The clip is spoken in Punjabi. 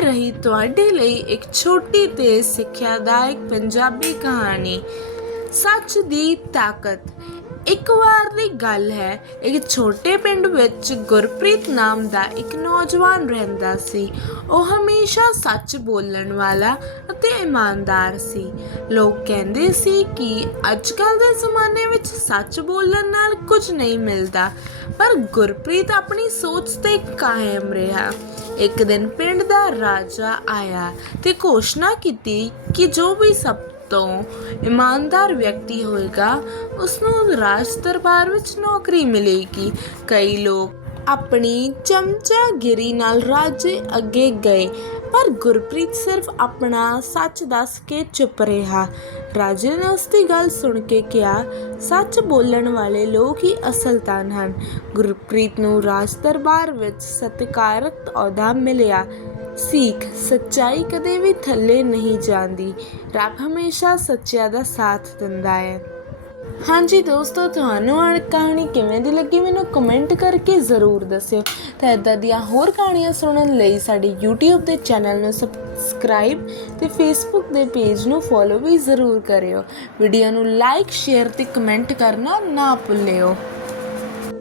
ਕੇ ਰਹੀ ਤੁਹਾਡੇ ਲਈ ਇੱਕ ਛੋਟੀ ਤੇ ਸਿੱਖਿਆਦਾਇਕ ਪੰਜਾਬੀ ਕਹਾਣੀ। ਸੱਚ ਦੀ ਤਾਕਤ। ਇੱਕ ਵਾਰ ਦੀ ਗੱਲ ਹੈ, ਇੱਕ ਛੋਟੇ ਪਿੰਡ ਵਿੱਚ ਗੁਰਪ੍ਰੀਤ ਨਾਮ ਦਾ ਇੱਕ ਨੌਜਵਾਨ ਰਹਿੰਦਾ ਸੀ। ਉਹ ਹਮੇਸ਼ਾ ਸੱਚ ਬੋਲਣ ਵਾਲਾ ਅਤੇ ਇਮਾਨਦਾਰ ਸੀ। ਲੋਕ ਕਹਿੰਦੇ ਸੀ ਕਿ ਅੱਜਕੱਲ ਦੇ ਜ਼ਮਾਨੇ ਵਿੱਚ ਸੱਚ ਬੋਲਣ ਨਾਲ ਕੁਝ ਨਹੀਂ ਮਿਲਦਾ, ਪਰ ਗੁਰਪ੍ਰੀਤ ਆਪਣੀ ਸੋਚ ਤੇ ਕਾਇਮ ਰਿਹਾ। ਇੱਕ ਦਿਨ ਪਿੰਡ ਰਾਜਾ ਆਇਆ ਤੇ ਘੋਸ਼ਣਾ ਕੀਤੀ ਕਿ ਜੋ ਵੀ ਸਭ ਤੋਂ ਇਮਾਨਦਾਰ ਵਿਅਕਤੀ ਹੋਏਗਾ ਉਸ ਨੂੰ ਰਾਜ ਦਰਬਾਰ ਵਿੱਚ ਨੌਕਰੀ ਮਿਲੇਗੀ। ਕਈ ਲੋਕ ਆਪਣੀ ਚਮਚਾਗਿਰੀ ਨਾਲ ਰਾਜੇ ਅੱਗੇ ਗਏ, ਪਰ ਗੁਰਪ੍ਰੀਤ ਸਿਰਫ ਆਪਣਾ ਸੱਚ ਦੱਸ ਕੇ ਚੁੱਪ ਰਿਹਾ। ਰਾਜੇ ਨੇ ਉਸ ਦੀ ਗੱਲ ਸੁਣ ਕੇ ਕਿਹਾ, ਸੱਚ ਬੋਲਣ ਵਾਲੇ ਲੋਕ ਹੀ ਅਸਲ ਧਨ ਹਨ। ਗੁਰਪ੍ਰੀਤ ਨੂੰ ਰਾਜ ਦਰਬਾਰ ਵਿੱਚ ਸਤਿਕਾਰਤ ਅਹੁਦਾ ਮਿਲਿਆ। ਸਿੱਖ ਸੱਚਾਈ ਕਦੇ ਵੀ ਥੱਲੇ ਨਹੀਂ ਜਾਂਦੀ। ਰੱਬ ਹਮੇਸ਼ਾ ਸੱਚਿਆਂ ਦਾ ਸਾਥ ਦਿੰਦਾ ਹੈ। ਹਾਂਜੀ ਦੋਸਤੋ, ਤੁਹਾਨੂੰ ਆਹ ਕਹਾਣੀ ਕਿਵੇਂ ਦੀ ਲੱਗੀ ਮੈਨੂੰ ਕਮੈਂਟ ਕਰਕੇ ਜ਼ਰੂਰ ਦੱਸਿਓ। ਤਾਂ ਇਦਾਂ ਦੀਆਂ ਹੋਰ ਕਹਾਣੀਆਂ ਸੁਣਨ ਲਈ ਸਾਡੇ YouTube ਦੇ ਚੈਨਲ ਨੂੰ ਸਬਸਕ੍ਰਾਈਬ ਤੇ Facebook ਦੇ ਪੇਜ ਨੂੰ ਫੋਲੋ ਵੀ ਜ਼ਰੂਰ ਕਰਿਓ। ਵੀਡੀਓ ਨੂੰ ਲਾਈਕ ਸ਼ੇਅਰ ਤੇ ਕਮੈਂਟ ਕਰਨਾ ਨਾ ਭੁੱਲਿਓ।